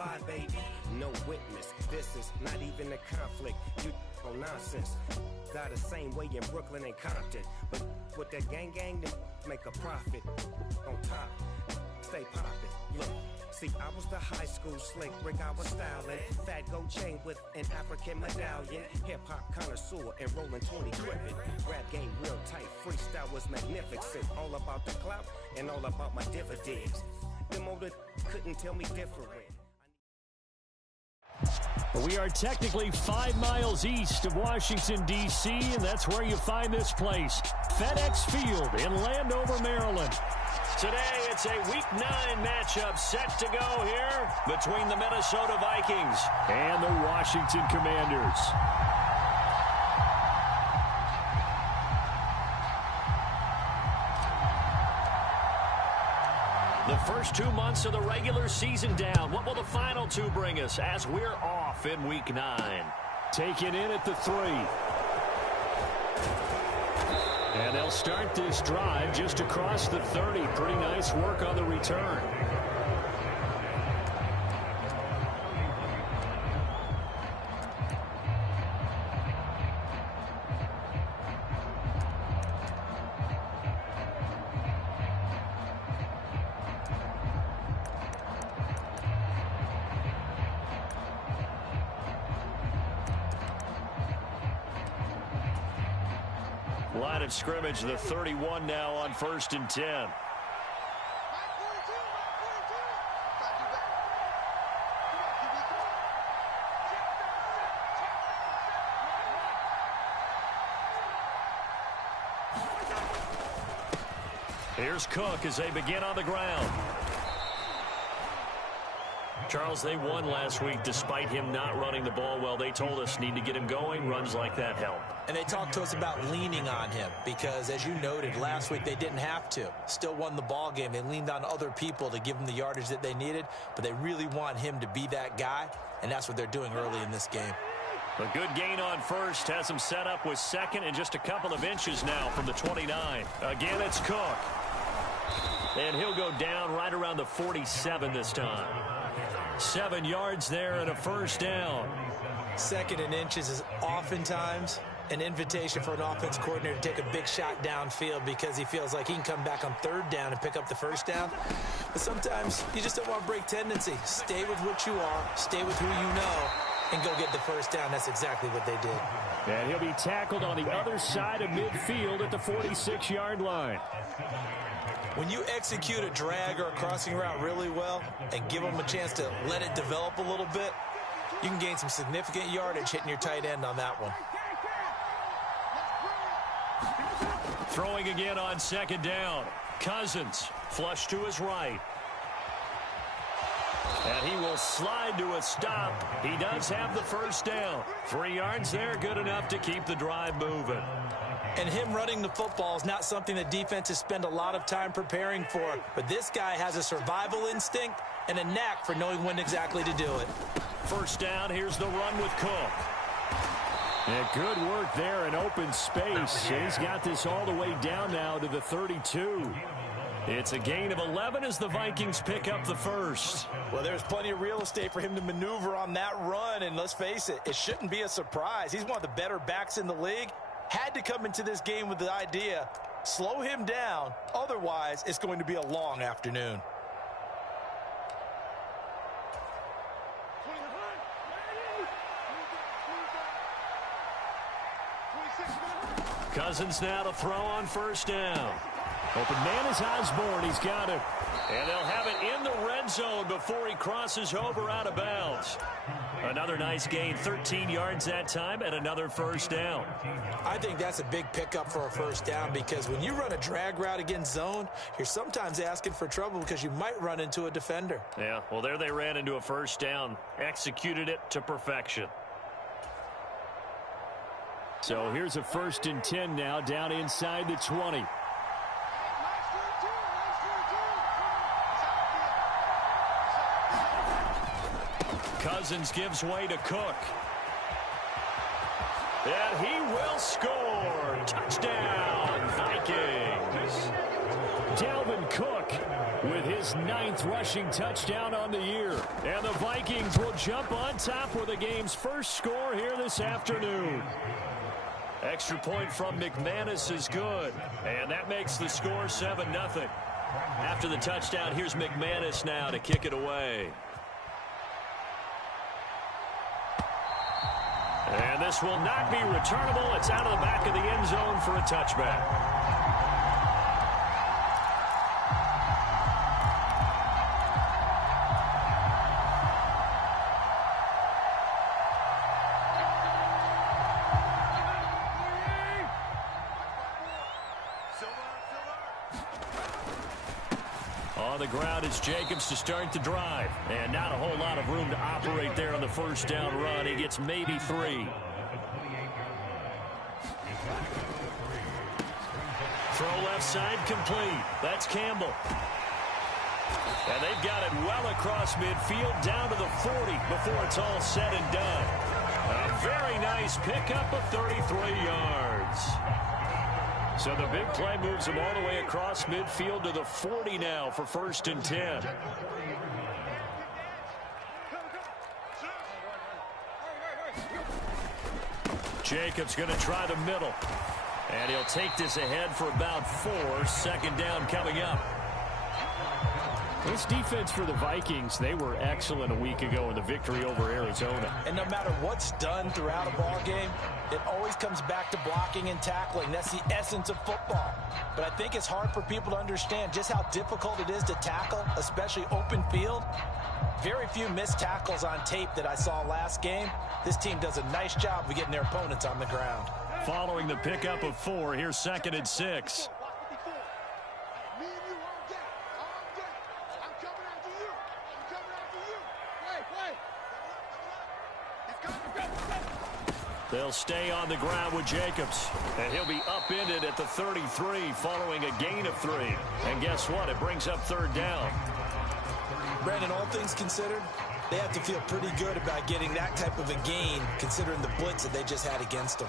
lie, baby. No witness. This is not even a conflict. You on nonsense. Got the same way in Brooklyn and Compton. But with that gang, they make a profit. On top, stay poppin'. Look. See, I was the high school slick Rick, I was styling. Fat gold chain with an African medallion. Hip-hop connoisseur and rolling 20 gripping. Rap game real tight, freestyle was magnificent. All about the clout and all about my dividends. Them older couldn't tell me different. We are technically 5 miles east of Washington, D.C., and that's where you find this place, FedEx Field in Landover, Maryland. Today, it's a Week 9 matchup set to go here between the Minnesota Vikings and the Washington Commanders. The first 2 months of the regular season down. What will the final 2 bring us as we're off in Week 9? Taken in at the 3. And they'll start this drive just across the 30. Pretty nice work on the return. Line of scrimmage, the 31 now on 1st and 10. Here's Cook as they begin on the ground. Charles, they won last week despite him not running the ball well. They told us need to get him going. Runs like that help. And they talked to us about leaning on him because, as you noted, last week they didn't have to. Still won the ball game. They leaned on other people to give them the yardage that they needed, but they really want him to be that guy, and that's what they're doing early in this game. A good gain on first has him set up with second and just a couple of inches now from the 29. Again, it's Cook. And he'll go down right around the 47 this time. 7 yards there and a first down. 2nd and inches is oftentimes an invitation for an offense coordinator to take a big shot downfield because he feels like he can come back on 3rd down and pick up the first down. But sometimes you just don't want to break tendency. Stay with what you are, stay with who you know, and go get the first down. That's exactly what they did. And he'll be tackled on the other side of midfield at the 46-yard line. When you execute a drag or a crossing route really well and give them a chance to let it develop a little bit, you can gain some significant yardage hitting your tight end on that one. Throwing again on 2nd down. Cousins flush to his right. And he will slide to a stop. He does have the first down. 3 yards there, good enough to keep the drive moving. And him running the football is not something that defenses spend a lot of time preparing for. But this guy has a survival instinct and a knack for knowing when exactly to do it. First down, here's the run with Cook. And good work there in open space. He's got this all the way down now to the 32. It's a gain of 11 as the Vikings pick up the first. Well, there's plenty of real estate for him to maneuver on that run. And let's face it, it shouldn't be a surprise. He's one of the better backs in the league. Had to come into this game with the idea, slow him down. Otherwise, it's going to be a long afternoon. Cousins now to throw on first down. Open man is Osborne. He's got it. And they'll have it in the red zone before he crosses over out of bounds. Another nice gain, 13 yards that time, and another first down. I think that's a big pickup for a first down because when you run a drag route against zone, you're sometimes asking for trouble because you might run into a defender. Yeah, well, there they ran into a first down. Executed it to perfection. So here's a 1st and 10 now down inside the 20. Cousins gives way to Cook. And he will score. Touchdown, Vikings. Dalvin Cook with his his 9th rushing touchdown on the year. And the Vikings will jump on top with the game's first score here this afternoon. Extra point from McManus is good. And that makes the score 7-0. After the touchdown, here's McManus now to kick it away. And this will not be returnable. It's out of the back of the end zone for a touchback. On the ground is Jacobs to start the drive. And not a whole lot of room to operate there on the first down run. He gets maybe 3. Throw left side complete. That's Campbell. And they've got it well across midfield down to the 40 before it's all said and done. A very nice pickup of 33 yards. So the big play moves him all the way across midfield to the 40 now for 1st and 10. Jacobs going to try the middle. And he'll take this ahead for about 4. 2nd down coming up. This defense for the Vikings, they were excellent a week ago in the victory over Arizona. And no matter what's done throughout a ball game, it always comes back to blocking and tackling. That's the essence of football. But I think it's hard for people to understand just how difficult it is to tackle, especially open field. Very few missed tackles on tape that I saw last game. This team does a nice job of getting their opponents on the ground. Following the pickup of 4, here's 2nd and 6. They'll stay on the ground with Jacobs. And he'll be upended at the 33 following a gain of 3. And guess what? It brings up 3rd down. Brandon, all things considered, they have to feel pretty good about getting that type of a gain considering the blitz that they just had against them.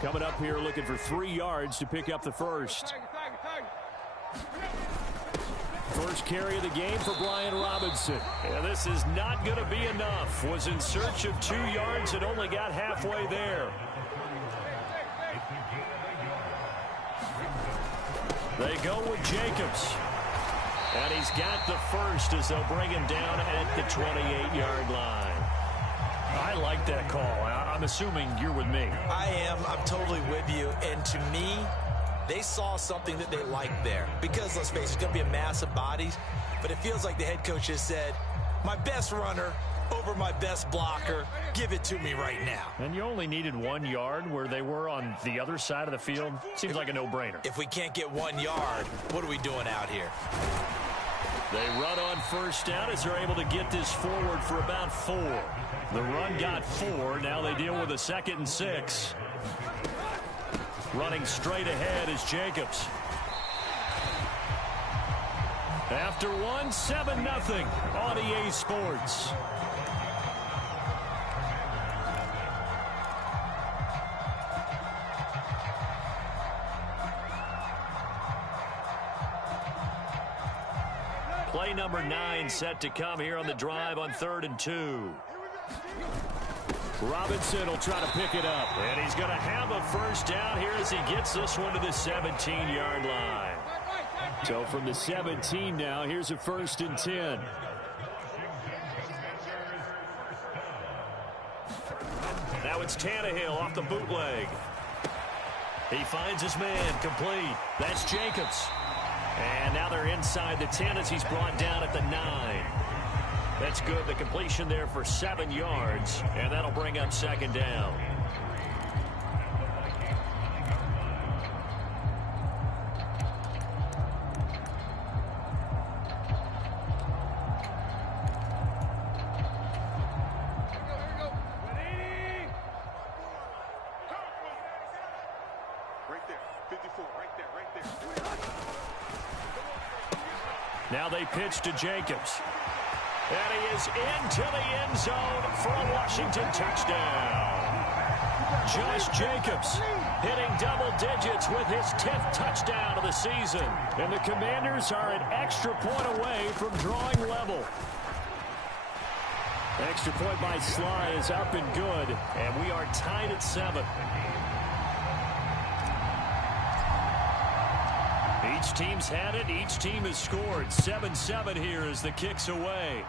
Coming up here looking for 3 yards to pick up the first. First carry of the game for Brian Robinson. And this is not going to be enough. Was in search of 2 yards and only got halfway there. They go with Jacobs. And he's got the first as they'll bring him down at the 28-yard line. I like that call. I'm assuming you're with me. I am. I'm totally with you. And to me, they saw something that they liked there. Because, let's face it, it's going to be a mass of bodies. But it feels like the head coach has said, my best runner over my best blocker, give it to me right now. And you only needed 1 yard where they were on the other side of the field. Seems like a no-brainer. If we can't get 1 yard, what are we doing out here? They run on first down as they're able to get this forward for about 4. The run got 4. Now they deal with a 2nd and 6. Running straight ahead is Jacobs. After 1, 7-0 on EA Sports. Play number 9 set to come here on the drive on 3rd and 2. Robinson will try to pick it up. And he's going to have a first down here as he gets this one to the 17-yard line. So from the 17 now, here's a 1st and 10. Now it's Tannehill off the bootleg. He finds his man complete. That's Jacobs. And now they're inside the 10 as he's brought down at the 9. That's good. The completion there for 7 yards. And that'll bring up 2nd down. Now they pitch to Jacobs. And he is into the end zone for a Washington touchdown. Josh Jacobs hitting double digits with his 10th touchdown of the season. And the Commanders are an extra point away from drawing level. Extra point by Sly is up and good, and we are tied at 7. Each team's had it. Each team has scored. 7-7 here as the kick's away.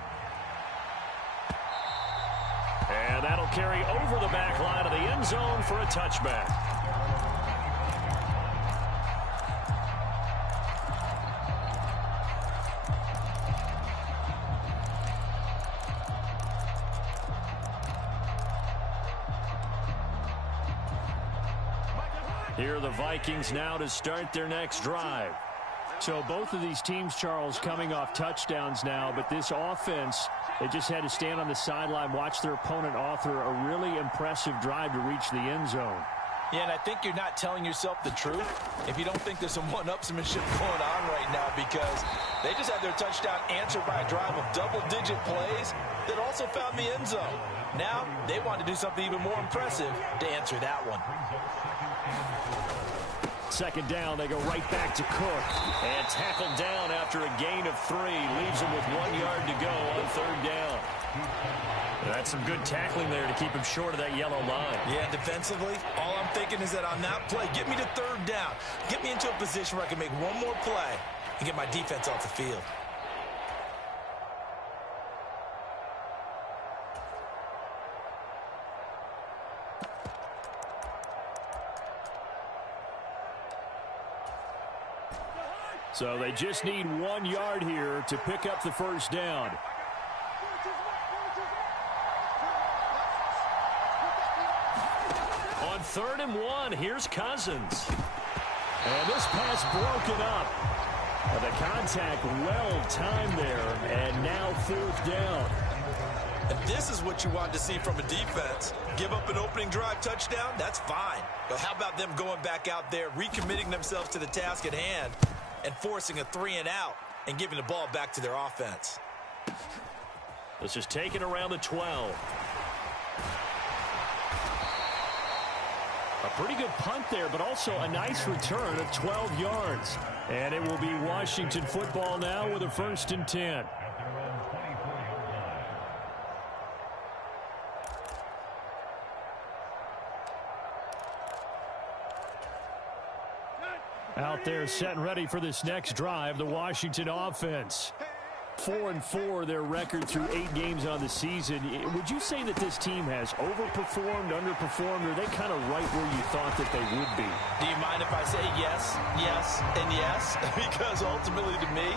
And that'll carry over the back line of the end zone for a touchback. Here are the Vikings now to start their next drive. So both of these teams, Charles, coming off touchdowns now, but this offense, they just had to stand on the sideline, watch their opponent author a really impressive drive to reach the end zone. Yeah, and I think you're not telling yourself the truth if you don't think there's some one-upsmanship going on right now, because they just had their touchdown answered by a drive of double-digit plays that also found the end zone. Now they want to do something even more impressive to answer that one. Second down, they go right back to Cook. And tackled down after a gain of 3. Leaves him with 1 yard to go on third down. That's some good tackling there to keep him short of that yellow line. Yeah, defensively, all I'm thinking is that on that play, get me to third down. Get me into a position where I can make one more play and get my defense off the field. So they just need 1 yard here to pick up the first down. On 3rd and 1, here's Cousins. And this pass broken up. The contact well timed there, and now 4th down. And this is what you want to see from a defense. Give up an opening drive touchdown, that's fine. But how about them going back out there, recommitting themselves to the task at hand, and forcing a 3 and out and giving the ball back to their offense. This is taken around the 12. A pretty good punt there, but also a nice return of 12 yards. And it will be Washington football now with a 1st and 10. Out there set and ready for this next drive, the Washington offense. 4-4 their record through 8 games on the season. Would you say that this team has overperformed, underperformed, or are they kind of right where you thought that they would be? Do you mind if I say yes, yes, and yes? Because ultimately to me,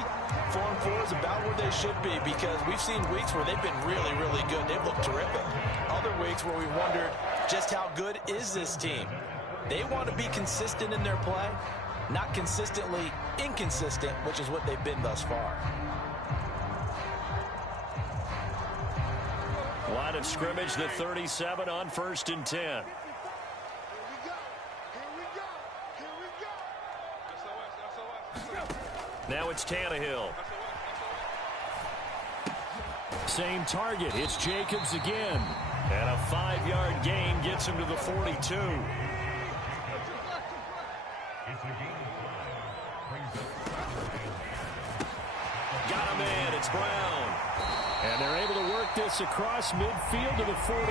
4-4 is about where they should be, because we've seen weeks where they've been really, really good. They've looked terrific. Other weeks where we wondered just how good is this team? They want to be consistent in their play, not consistently inconsistent, which is what they've been thus far. Line of scrimmage, the 37 on 1st and 10. Now it's Tannehill. Same target. It's Jacobs again. And a 5-yard gain gets him to the 42. Got him in. It's Brown. And they're able to work this across midfield to the 48.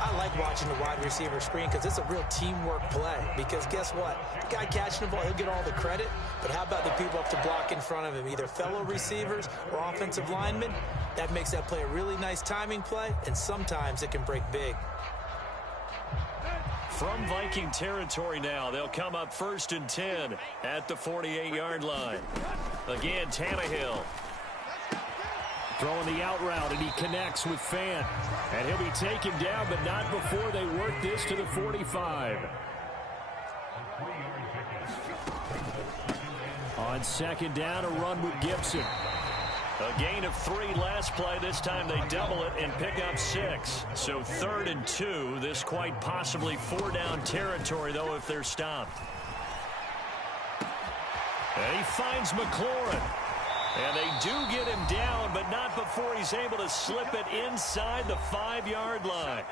I like watching the wide receiver screen because it's a real teamwork play. Because guess what? The guy catching the ball, he'll get all the credit. But how about the people up to block in front of him, either fellow receivers or offensive linemen? That makes that play a really nice timing play, and sometimes it can break big. From Viking territory now, they'll come up 1st and 10 at the 48-yard line. Again, Tannehill. Throwing the out route, and he connects with Fant. And he'll be taken down, but not before they work this to the 45. On 2nd down, a run with Gibson. A gain of 3 last play. This time they double it and pick up 6. So 3rd and 2. This quite possibly 4-down territory, though, if they're stopped. And he finds McLaurin. And they do get him down, but not before he's able to slip it inside the 5-yard line.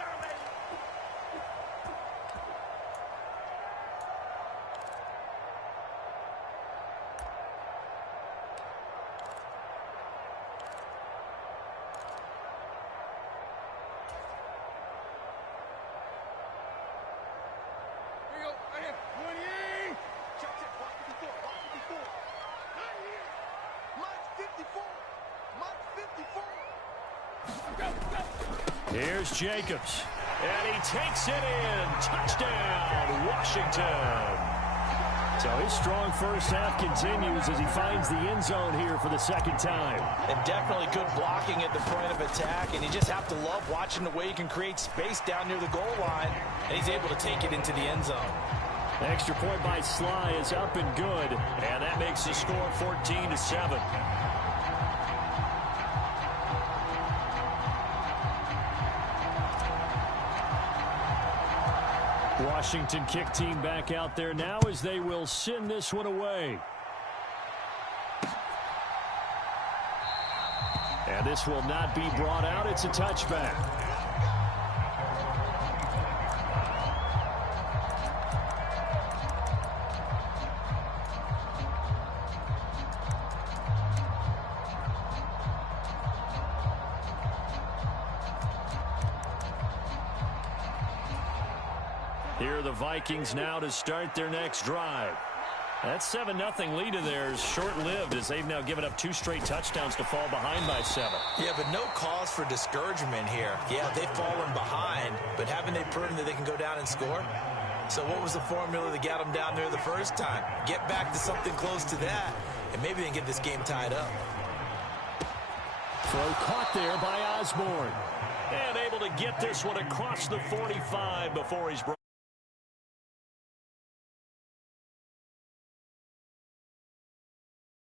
Here's Jacobs, and he takes it in. Touchdown, Washington. So his strong first half continues as he finds the end zone here for the second time. And definitely good blocking at the point of attack, and you just have to love watching the way he can create space down near the goal line, and he's able to take it into the end zone. The extra point by Sly is up and good, and that makes the score 14-7. Washington kick team back out there now as they will send this one away. And this will not be brought out. It's a touchback. Here are the Vikings now to start their next drive. That 7-0 lead of theirs short-lived as they've now given up 2 straight touchdowns to fall behind by 7. Yeah, but no cause for discouragement here. Yeah, they've fallen behind, but haven't they proven that they can go down and score? So what was the formula that got them down there the first time? Get back to something close to that, and maybe they can get this game tied up. Throw caught there by Osborne. And able to get this one across the 45 before he's brought.